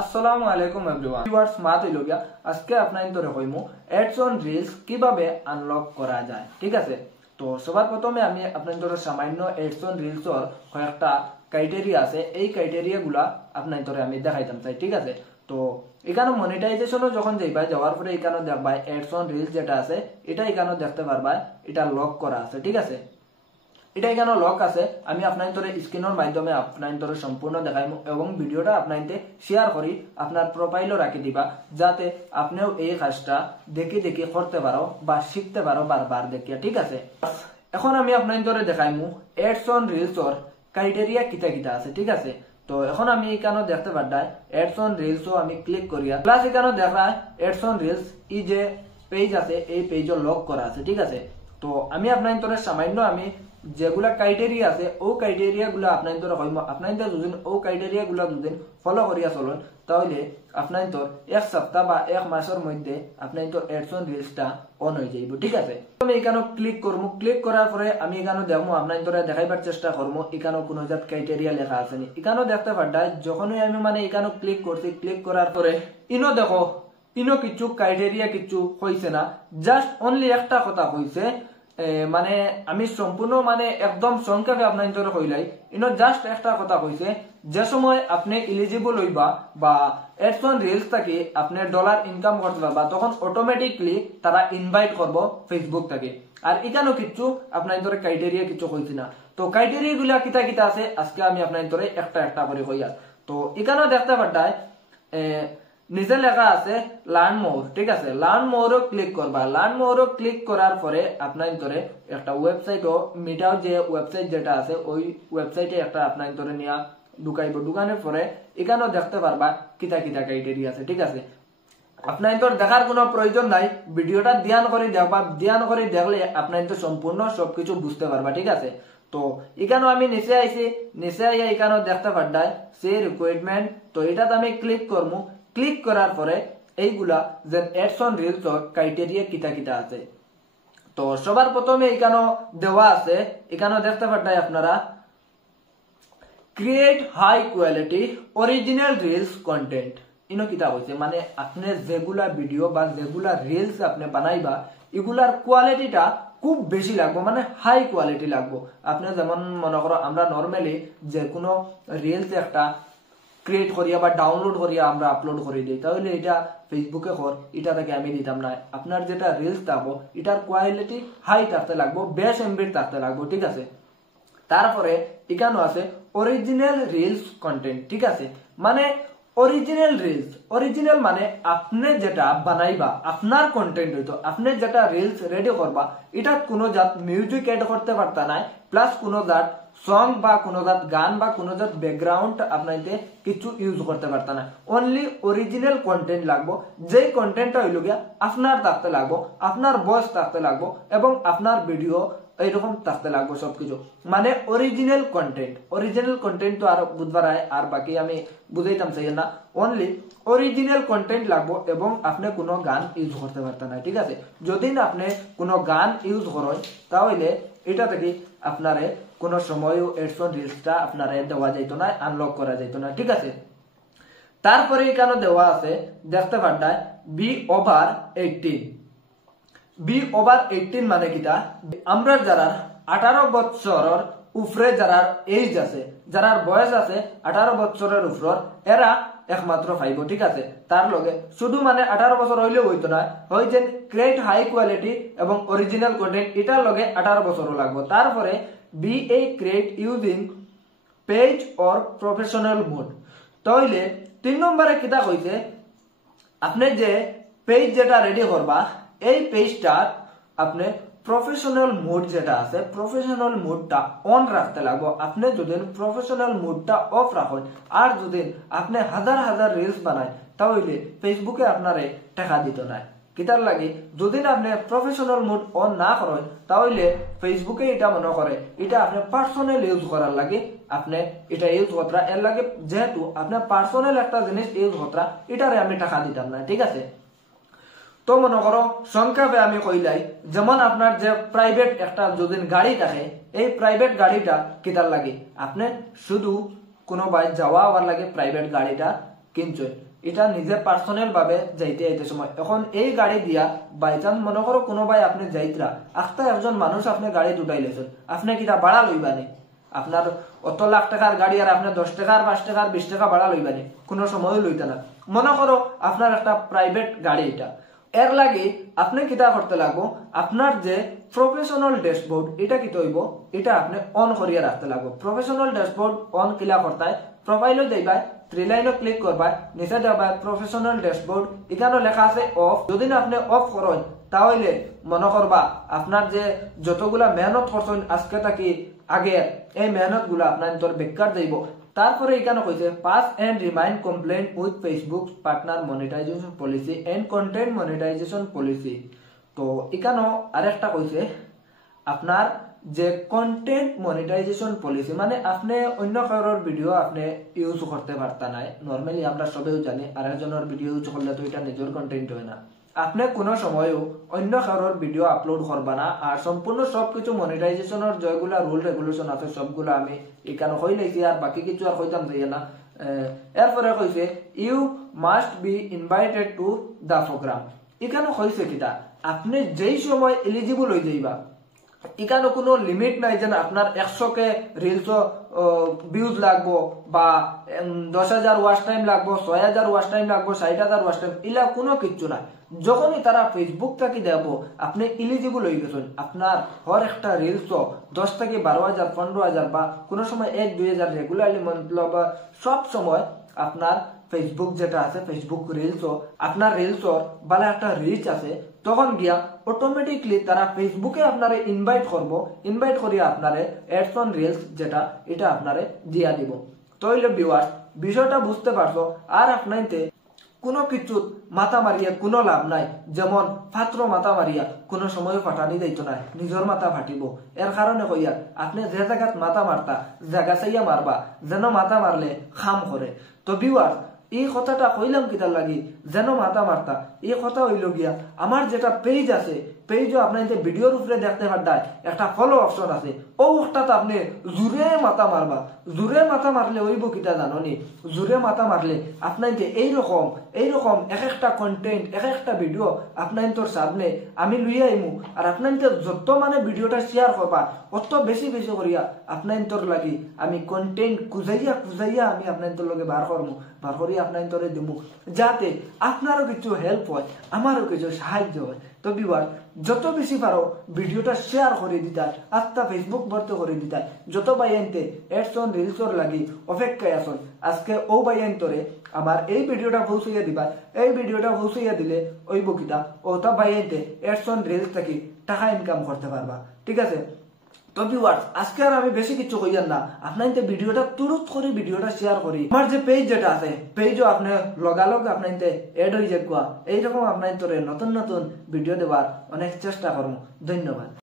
আসসালামু আলাইকুম everyone viewers মা তৈল গিয়া আজকে আপনাদের তোরে কইমু অ্যাডস অন রিলস কিভাবে আনলক করা যায়। ঠিক আছে, তো সবার প্রথমে আমি আপনাদের সামান্য অ্যাডস অন রিলসর কয়েকটা ক্রাইটেরিয়া আছে, এই ক্রাইটেরিয়াগুলা আপনাদের আমি দেখাইতাম চাই। ঠিক আছে, তো এখানে মনিটাইজেশনও যখন যাইবা যাওয়ার পরে এখানে দেখবা অ্যাডস অন রিলস যেটা আছে এটা এখানে দেখতে পারবা এটা লক করা আছে। ঠিক আছে, এটা এখানে লক আছে। আমি আপনাদের স্ক্রিনের মাধ্যমে আপনাদের সম্পূর্ণ দেখাইমু এবং ভিডিওটা আপনাদের শেয়ার করি আপনার প্রোফাইলও রাখি দিবা, যাতে আপনিও এই কাজটা দেখি দেখি করতে পারো বা শিখতে পারো বারবার দেখিয়া। ঠিক আছে, এখন আমি আপনাদের দেখাইমু অ্যাডস অন রিলসর ক্রাইটেরিয়া কিতা কিতা আছে। ঠিক আছে, তো এখন আমি এখানে দেখতে পারদাই অ্যাডস অন রিলসও আমি ক্লিক করিয়া প্লাস এখানে দেখা অ্যাডস অন রিলস ই যে পেজ আছে এই পেজও লক করা আছে। ঠিক আছে, তো আমি আপনাদের সামান্য আমি যেগুলা ক্রাইটেরিয়া আছে ও ক্রাইটেরিয়া গুলা আপনাদের কইম, আপনাদের যদি ও ক্রাইটেরিয়া গুলা যদি ফলো করিয়া চলেন তাহলে আপনাদের এক সপ্তাহ বা এক মাসের মধ্যে আপনাদের অ্যাডস অন রিলসটা অন হয়ে যাইব। ঠিক আছে, আমি এখানে ক্লিক করবো, ক্লিক করার পরে আমি এখানে দেখবো আপনাদের দেখাইবার চেষ্টা করবো এখানে কোন জাত ক্রাইটেরিয়া লেখা আছে নি। এখানে দেখতে পারডা যখনই আমি এখানে ক্লিক করছি, ক্লিক করার পরে ইনো দেখো ইনো কিছু ক্রাইটেরিয়া কিছু হইছে না, জাস্ট অনলি একটা কথা হইছে, আমি সম্পূর্ণ একদম সংক্ষেপে আপনাদের কইলাই ইনো জাস্ট একটা কথা কইছে, যে সময় আপনি এলিজিবল হইবা বা অ্যাডস অন রিলস থেকে আপনি ডলার ইনকাম করতে পারবা তখন অটোমেটিকলি তারা ইনভাইট করবো ফেসবুক থেকে। আর এখানেও কিছু আপনাদের ক্রাইটেরিয়া কিছু কইছি না। তো ক্রাইটেরিয়া গুলা কিতা কিতা আছে আজকে আমি আপনাদের একটা একটা করে কইয়া। তো এখানেও দেখতে পারতাই নিচে লেখা আছে লার্ন মোর। ঠিক আছে, লার্ন মোরও ক্লিক করবা। লার্ন মোরও ক্লিক করার পরে আপনাদের একটা ওয়েবসাইটও মিটাও যে ওয়েবসাইট যেটা আছে ওই ওয়েবসাইটে একটা আপনাদের নিয়ে ঢুকাইব। ঢুকানোর পরে এখানেও দেখতে পারবা কিতা কিতা ক্রাইটেরিয়া আছে। ঠিক আছে, আপনাদের দেখার কোনো প্রয়োজন নাই, ভিডিওটা ধ্যান করে দেখবা, ধ্যান করে দেখলে আপনাদের সম্পূর্ণ সবকিছু বুঝতে পারবা। ঠিক আছে, তো এখানেও আমি নিচে আইছি, নিচে আইয়া এখানেও দেখতে পারডাই সে রিকোয়ারমেন্ট, তো এটাতে আমি ক্লিক করবো। ক্লিক করার পরে এইগুলা যে অ্যাডস অন রিলস ক্রাইটেরিয়া কিতা কিতা আছে, তো সবার প্রথমে এখানে দেওয়া আছে, এখানে দেখতে পারতাই আপনারা create high quality original reels content. ইনো কিতা হইছে আপনি যেগুলা ভিডিও বা যেগুলা রিলস আপনি বানাইবা এগুলার কোয়ালিটিটা খুব বেশি লাগবে, হাই কোয়ালিটি লাগবে। আপনি যেমন মনে করো আমরা নর্মালি যে কোনো রিলস একটা ক্রিয়েট করিয়া বা ডাউনলোড করিয়া আমরা আপলোড করে দিই, তাহলে এটা ফেসবুকে কর এটা থেকে আমি দিতাম না। আপনার যেটা রিলস থাকবো এটার কোয়ালিটি হাই থাকতে লাগবো, বেশ এমবির থাকতে লাগবো। ঠিক আছে, তারপরে এখানে আছে অরিজিনাল রিলস কন্টেন্ট। ঠিক আছে, অরিজিনাল রিলস, অরিজিনাল আপনি যেটা বানাইবা আপনার কন্টেন্ট হইতো, আপনি যেটা রিলস রেডি করবা এটা কোনো জাত মিউজিক এড করতে পারতা নাই, প্লাস কোনো জাত সং বা কোনো জাত গান বা কোনো জাত ব্যাকগ্রাউন্ড আপনাদের কিছু ইউজ করতে পারতা না। অনলি অরিজিনাল কন্টেন্ট লাগবো, যে কন্টেন্টটা হইল গিয়া আপনার থাকতে লাগবো, আপনার ভয়েস থাকতে লাগবো এবং আপনার ভিডিও এইরকম থাকতে লাগবো সবকিছু, অরিজিনাল কন্টেন্ট। অরিজিনাল কন্টেন্ট তো আর বুধবার আর বাকি আমি বুঝাইতাম চাই না, অনলি অরিজিনাল কন্টেন্ট লাগবো এবং আপনি কোনো গান ইউজ করতে পারতেন না। ঠিক আছে, যদি না আপনি কোনো গান ইউজ করেন তাহলে এটা থেকে আপনারে কোনো সময় অ্যাডস অন রিলসটা আপনারে দেওয়া যাইত না, আনলক করা যাইত না। ঠিক আছে, তারপরে এখানে দেওয়া আছে দেখতে পারতায় বি ওভার 18। বি ওভার 18 মানে কিটা, আমরা যারা 18 বছরের উপরে যারা এজ আছে, যারা বয়স আছে 18 বছরের উপর, এরা একমাত্র পাইব। ঠিক আছে, তার লগে শুধু 18 বছর হইলেও হইতো না, হয় যে ক্রিয়েট হাই কোয়ালিটি এবং অরিজিনাল কন্টেন্ট এটার লগে 18 বছরও লাগবে। তারপরে be a create using page or professional mode. তাহলে 3 নম্বরে কিতা কইছে আপনি যে পেজ যেটা রেডি করবা এই পেজটা আপনি প্রফেশনাল মোড যেটা আছে প্রফেশনাল মোডটা অন রাখতে লাগবো। আপনি যদি প্রফেশনাল মোডটা অফ রাখেন আর যদি আপনি হাজার হাজার রিলস বানায় তাহলে ফেসবুকে আপনারে টাকা দিত না। কিতার লাগে যদি আপনি প্রফেশনাল মোড অন না করেন তাহলে ফেসবুকে এটা মনে করে এটা আপনি পার্সোনাল ইউজ করার লাগে, আপনি এটা ইউজ করা এর লাগে, যেহেতু আপনি পার্সোনাল একটা জিনিস ইউজ করা এটারে আমি টাকা দিতাম না। ঠিক আছে, তো মনে করো সংক্ষেপে আমি কইলাই যেমন আপনার যে প্রাইভেট একটা যদি গাড়ি থাকে এই প্রাইভেট গাড়িটা কিতার লাগে আপনি শুধু কোনো বাইক যাওয়া হওয়ার লাগে প্রাইভেট গাড়িটা কিনছেন, এটা নিজে পার্সোনাল ভাবে যাইতে আইতে সময় এখন এই গাড়ি দিয়া বাই চান্স মনে করো কোনো ভাই আপনি যাইতরা আখতা একজন মানুষ আপনি গাড়ি উঠাই লেছেন, আপনি কিটা ভাড়া লইবানি? আপনার অত লাখ টাকার গাড়ি আর আপনি 10 টাকার 5 টাকার 20 টাকা ভাড়া লইবানি? কোনো সময় লইতে না। মনে করো আপনার একটা প্রাইভেট গাড়ি, এটা এর লাগে আপনি কিটা করতে লাগবো, আপনার যে প্রফেশনাল ড্যাশবোর্ড এটা কি হইব, এটা আপনি অন করিয়া রাখতে লাগবো। প্রফেশনাল ড্যাশবোর্ড অন কিলা করতায়, প্রোফাইলে যাইবা, 3 লাইনে ক্লিক করবা, নিচে যাবা প্রফেশনাল ড্যাশবোর্ড, এখানে লেখা আছে অফ। যদি না আপনি অফ করেন তাহলে মনে করবা আপনার যে যতগুলা মেহনত করছেন আজকে থাকি আগে, এই মেহনত গুলা আপনার তোর বেকার যাইব। তারপরে এখানে কইছে pass and remain compliant with Facebook partner monetisation policy and content monetisation policy. তো এখানেও আরেকটা কইছে আপনার যে কন্টেন্ট মনিটাইজেশন পলিসি, মানে আপনি অন্য কারোর ভিডিও আপনি ইউজ করতে পারতা নাই। নর্মালি আমরা সবাই জানি আরেকজনের ভিডিও ইউজ করলে তো এটা নিজের কন্টেন্ট হয় না। আপনি কোনো সময়ও অন্য কারোর ভিডিও আপলোড করবা না। আর সম্পূর্ণ সবকিছু মনিটাইজেশনের যেগুলা রুল রেগুলেশন আছে সবগুলো আমি এখানে হই নাইছি, আর বাকি কিছু আর হইতাম যাই না। এরপরে কইছে you must be invited to the programme. এখানে কইছে কিটা আপনি যেই সময় এলিজিবল হয়ে যাইবা, এখানে কোনো লিমিট নাই যে আপনার 100 রিলস ভিউজ লাগবো বা 10,000 ওয়াচ টাইম লাগবো, 6,000 ওয়াচ টাইম লাগবো, 60,000 ওয়াচ টাইম, এলা কোনো কিচ্ছু নাই। যখনই তারা ফেসবুক থেকে দেব আপনি এলিজিবল হয়ে গেছেন, আপনার হর একটা রিলস 10 থেকে 12,000 15,000 বা কোনো সময় 1-2,000 রেগুলারলি মতলব সব সময় আপনার ফেসবুক যেটা আছে ফেসবুক রিলসও আপনার রিলসর ভালো একটা রিচ আছে, তখন গিয়া অটোমেটিকলি তারা ফেসবুকে আপনারে ইনভাইট করবো, ইনভাইট করিয়া আপনারে অ্যাডস অন রিলস যেটা এটা আপনারে দিয়া দিব। তাইলে ভিউয়ার্স বিষয়টা বুঝতে পারছো। আর আপনাইতে কোনো কিছু মাথা মারিয়া কোনো লাভ নাই, যেমন পাত্র মাথা মারিয়া কোনো সময় ফাটানি দিত না, নিজের মাথা ফাটিব। এর কারণে কইয়া আপনি যে জায়গাত মাথা মারতা জায়গা চাইয়া মারবা, যেন মাথা মারলে খাম করে। তো ভিউয়ার্স এই কথাটা কইলাম কিতার লাগি যেন মাথা মারতা, এই কথা হইল গিয়া আমার যেটা পেজ আছে পেজও আপনার ভিডিওর উপরে দেখতে পারদায় একটা ফলো অপশন আছে, ও ওটাতে আপনি জোরে মাথা মারবা। জোরে মাথা মারলে ওইব কিটা জানি, জোরে মাথা মারলে আপনার এইরকম এক একটা কন্টেন্ট এক একটা ভিডিও আপনার তোর সামনে আমি লইয়া আইমু। আর আপনার যত মানে ভিডিওটা শেয়ার করবা অত বেশি বেশি করিয়া আপনার তোর লাগি আমি কন্টেন্ট খুঁজাইয়া আমি আপনার তোর লগে বার করমু, বার করিয়া আপনার তোরে দিমু, যাতে আপনারও কিছু হেল্প হয় আমারও কিছু সাহায্য হয়। তো ভিউয়ার যত বেশি পারো ভিডিওটা শেয়ার করে দিতা, আস্তা ফেসবুক ভর্তি করে দিতা। যত বাইনতে এডস অন রিলসর লাগি অপেক্ষায় আসুন, আজকে ও বাইন তোরে আমার এই ভিডিওটা পৌঁছাইয়া দিবা, এই ভিডিওটা পৌঁছাইয়া দিলে ওই বকিতা ওটা বাইনতে এডস অন রিলস থেকে টাকা ইনকাম করতে পারবা। ঠিক আছে? তো ভিউয়ার্স আজকে আর আমি বেশি কিছু কইয়ার না, আপনার ভিডিওটা তুরুত করে ভিডিওটা শেয়ার করি। আমার যে পেজ যেটা আছে পেজও আপনি লগালগ আপনার এড হয়ে যাক, এইরকম আপনার নতুন নতুন ভিডিও দেওয়ার অনেক চেষ্টা করবো। ধন্যবাদ।